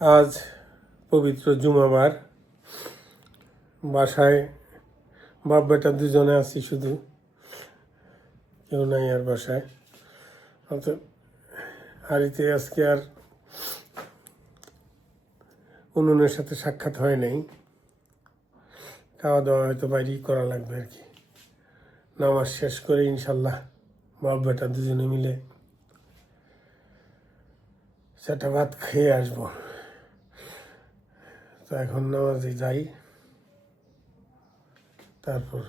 আজ পবিত্র জুমাবার, বাসায় বাপ বেটা দুজনে আছি, শুধু কেউ নাই আর বাসায়। অর্থাৎ হাড়িতে আজকে আর উনুনের সাথে সাক্ষাৎ হয় নাই। খাওয়া দাওয়া হয়তো বাইরেই করা লাগবে আর কি। নামাজ শেষ করে ইনশাল্লাহ বাপ বেটা দুজনে মিলে সেটা ভাত খেয়ে আসবো। তো এখন নামাজে যাই, তারপর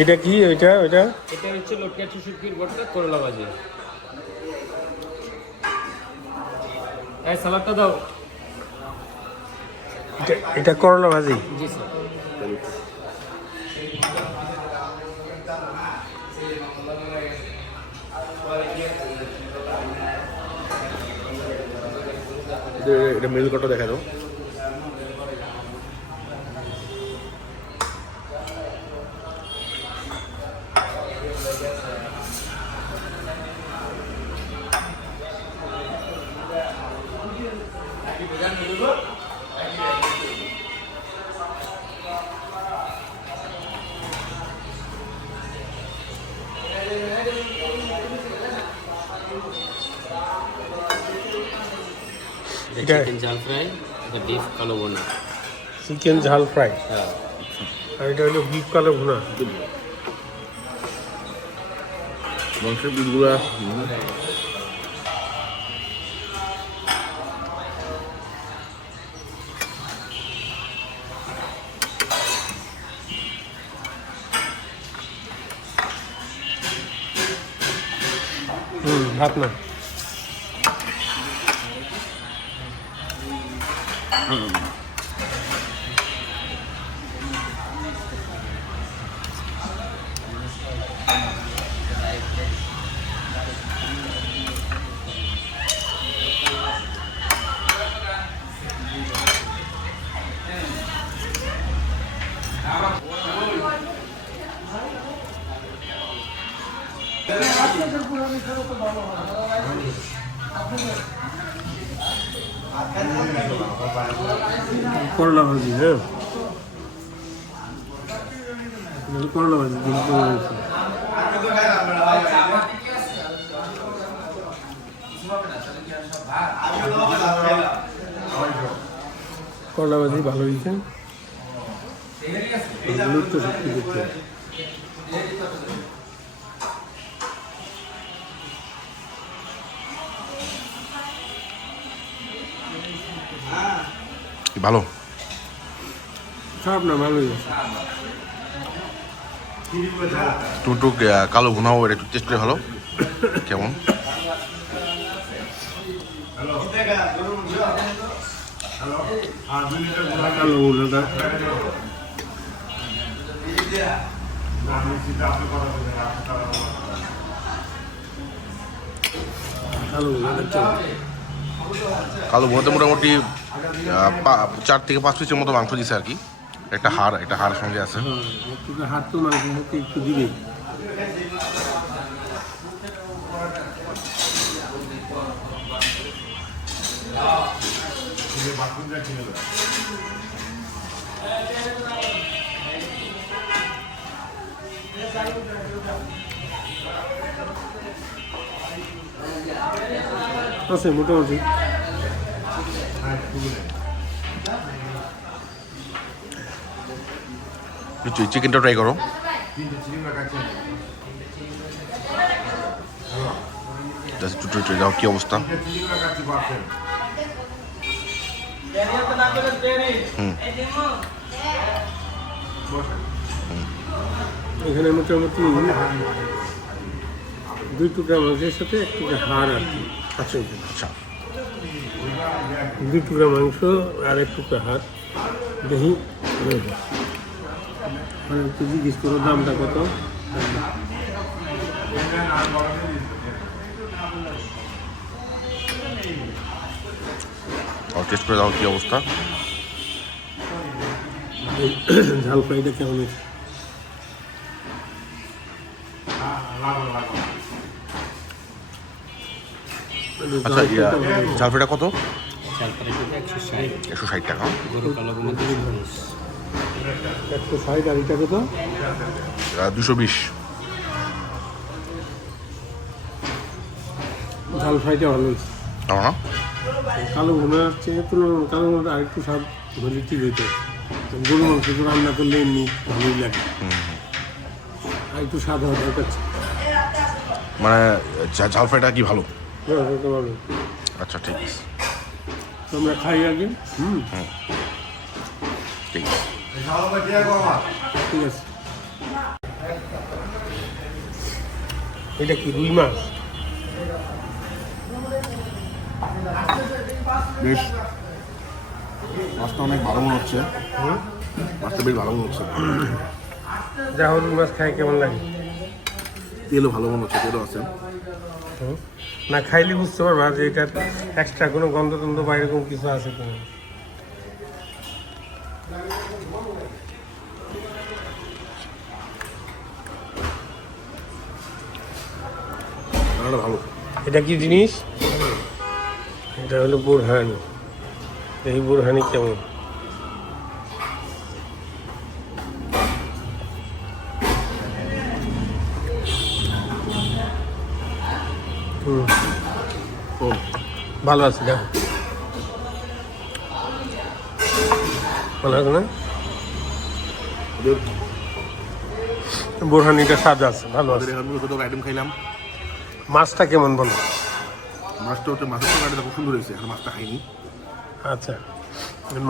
এটা কি? এটা হচ্ছে লটকা শুটকির ভর্তা, করলা ভাজি। এই সালাদটা দাও। এটা করলা ভাজি। জি স্যার। এটা মেল কটা দেখা দাও। চিকেন ঝাল ফ্রাই, এটা বিফ কালো ভুনা। চিকেন ঝাল ফ্রাই, হ্যাঁ। আর এটা হলো বিফ কালো ভুনা। মাংসের পিসগুলা ভাত না। করলা ভাজি, হ্যাঁ করলা ভাজি করলা ভাজি ভালো হয়েছে। তো সত্যি করতে ভালো, খারাপ না, ভালোই আছে। একটু কালো ভুনাও এটা একটু টেস্ট করে ভালো কেমন। কালো ভুনাটা কালো ভুনাটা কালো ভুনাতে মোটামুটি 4 থেকে 5 পিসের মতো মাংস দিছে আর কি। একটা হাড় সঙ্গে আছে। একটু হাত তো মাংস হতে একটু দিবে। আছে মোটামুটি। চিকেনটা ট্রাই করো। যাও কি অবস্থা। এখানে মোটামুটি 2 টুকরা মাংসের সাথে 1 টুকরা হাড় আর কি আছে। আচ্ছা 2 টুকরা মাংস আর 1 টুকরা হাড়। দেখি একটু জিজ্ঞেস করো দামটা কত। টেস্ট করে দাও কি অবস্থা। ঝাল ফ্রাইটা কেমন? আচ্ছা ঝাল ফ্রাইটা কত? চাল ফ্রাই 160, 160 টাকা। গরুর কালো ভুনা 220। 160 আর এটা কত? 220। ঝাল ফ্রাইটা ভালো হয়েছে। না কালো ভুনার চেয়ে তুলনায় কালো ভুনাটা আরেকটু স্বাদ হলে ঠিক হইতো। গরু মাংস তো রান্না করলে এমনি ভালোই লাগে, আর একটু স্বাদ হওয়া দরকার ছিল। মানে ঝাল ফ্রাইটা কি ভালো? হ্যাঁ ওটা ভালো। আচ্ছা ঠিক আছে, তো আমরা খাই আগে। ঠিক আছে। ঠিক আছে। এটা কি রুই মাছ? বেশ মাছটা অনেক ভালো মনে হচ্ছে। মাছটা বেশ ভালো মনে হচ্ছে। যা রুই মাছ খাই কেমন লাগে? তেলও ভালো মনে হচ্ছে, তেলও আছে। না খাইলে বুঝতে পারবা যে এটা এক্সট্রা কোনো গন্ধ টন্ধ বা এরকম কিছু আছে কিনা। ভালো। এটা কি জিনিস? এটা হলো বোরহানি। এই বোরহানি কেমন? ভালো আছে, দেখো ভালো আছে না? বোরহানিটা স্বাদ আছে, ভালো আছে। আইটেম খাইলাম। মাছটা কেমন বলো? মাছটা হচ্ছে মাছের তরকারিটা খুব সুন্দর হয়েছে, মাছটা খাইনি। আচ্ছা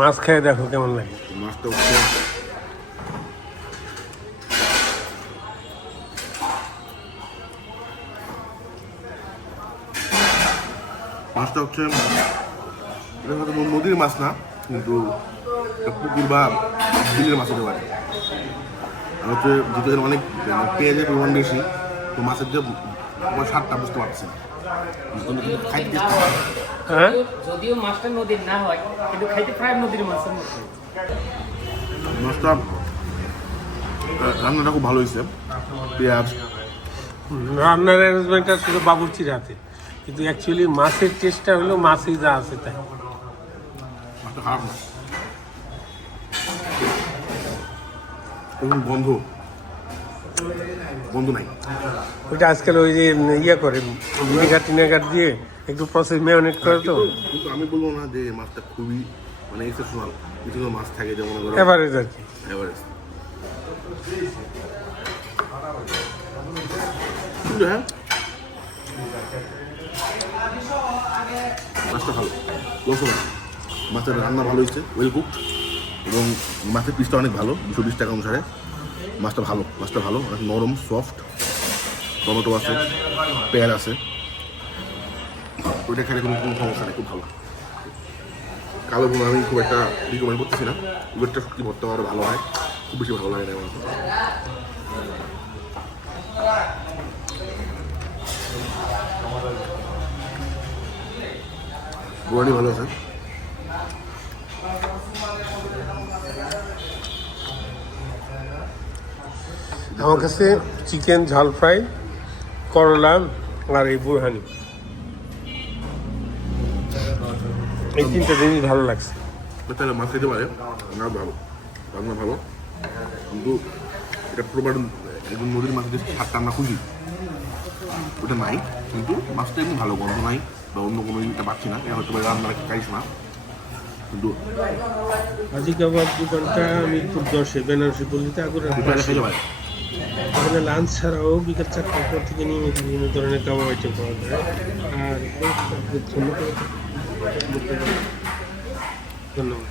মাছ খেয়ে দেখো কেমন লাগে। মাছটা হচ্ছে এটা হয়তো নদীর মাছ না, কিন্তু পুকুর বা বিলের মাছ হতে পারে। আর হচ্ছে যেহেতু অনেক পেঁয়াজের পরিমাণ বেশি, তো মাছের যে স্বাদটা বুঝতে পারছি। হ্যাঁ যদিও মাছটা নদীর না হয়, কিন্তু খাইতে প্রায় নদীর মাছের মতো। মাছটা রান্নাটা খুব ভালো হয়েছে। পেঁয়াজ রান্নার অ্যারেঞ্জমেন্টটা ছিল বাবুর্চির হাতে, কিন্তু অ্যাকচুয়ালি মাছের টেস্টটা হলো মাছই যা আছে তাই। মাছটা খারাপ না, গন্ধ নাই। ওইটা আজকাল ওই যে ইয়ে করে ভিনেগার টিনেগার দিয়ে একটু প্রসেস মেরিনেট করে তো। কিন্তু আমি বলবো না যে মাছটা খুবই মানে এক্সেপশনাল। কিছু মাছ থাকে যেমন এভারেজ আর কি। এভারেজ। কিন্তু হ্যাঁ মাছটা ভালো, মাছের রান্না ভালো হয়েছে, ওয়েল কুকড, এবং মাছের পিসটা অনেক ভালো, 220 টাকা অনুসারে। মাছটা ভালো, অনেক নরম সফট। টমেটো আছে, পেঁয়াজ আছে, ওইটা খেলে কোনো সমস্যা নেই, খুব ভালো। কালো ভুনা আমি খুব একটা রিকমেন্ড করতেছি না, উবেরটা সত্যি ভর্তা আরও ভালো হয়, খুব বেশি ভালো লাগে না আমার। পুরানি ভালো আছে। আমার কাছে চিকেন ঝাল ফ্রাই, করলা আর এই বুরহানি, এই তিনটা জিনিস ভালো লাগছে। তাহলে মাছ খেতে পারে না, ভালো রান্না ভালো, কিন্তু এটা প্রপার একদম নদীর মাছ যে স্বাদটা আমরা খুঁজি ওটা নাই, কিন্তু মাছটা এমনি ভালো, গন্ধ নাই বা অন্য কোনো জিনিসটা পাচ্ছি না, এটা হয়তো রান্নার কারিস না, কিন্তু হাজি কাবাব দোকানটা মিরপুর 10-এ বেনারসি পল্লীতে আগুনের এটা পাশে। খেতে পারে। এখানে লাঞ্চ ছাড়াও বিকেল 4টার পর থেকে নিয়মিত বিভিন্ন ধরনের কাবাব আইটেম পাওয়া যায়। আর ধন্যবাদ।